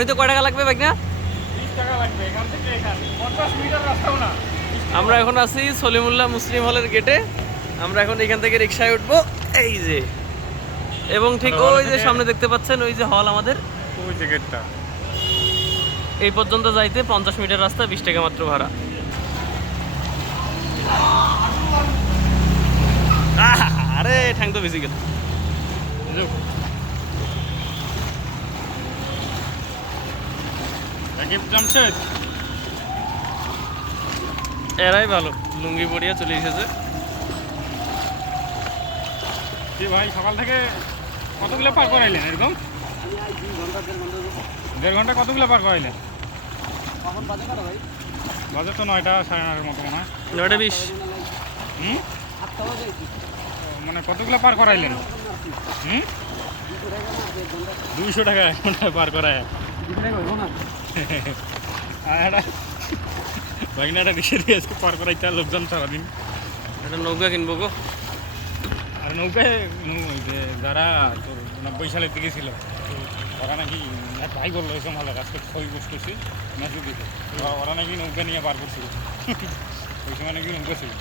হয়তো কয় টাকা লাগবে বাইক না। আমরা এখন আছি সলিমুল্লাহ মুসলিম হলের গেটে আমরা এখন এখান থেকে রিক্সায় উঠবো। এই যে। এবং ঠিক ওই যে সামনে দেখতে পাচ্ছেন ওই যে হল আমাদের। ওই যে গেটটা এই পর্যন্ত যাইতে পঞ্চাশ মিটার রাস্তা বিশ টাকা মাত্র ভাড়া। আরে ঠ্যাং তো বেশি গেল। এরাই ভালো। লুঙ্গি পরিয়া চলে এসেছে। কি ভাই সকাল থেকে কতগুলো পার করাইলেন এরকম? দেড় ঘণ্টা কতগুলো পার করাইলেন? বাজে তো নয়টা সাড়ে নটার মতো মনে হয় নয়টা বিশ। হুম? মানে কতগুলো পার করাইলেন? হুম? দুইশো টাকা এক ঘন্টায় পার করায়। বাগনাটা রিক্সা দিয়ে আজকে পার করাইতে লোকজন সারাদিন। একটা নৌকা কিনবো গো। আর নৌকায় যে যারা তোর নব্বই সালের দিকে ছিল ওরা নাকি ভাই বলল এসব ভালো আজকে ছবি পোস্ট করছি মেসেজ দিতে ওরা নাকি নৌকা নিয়ে পার করছিল। ওই সময় নাকি নৌকা ছিল।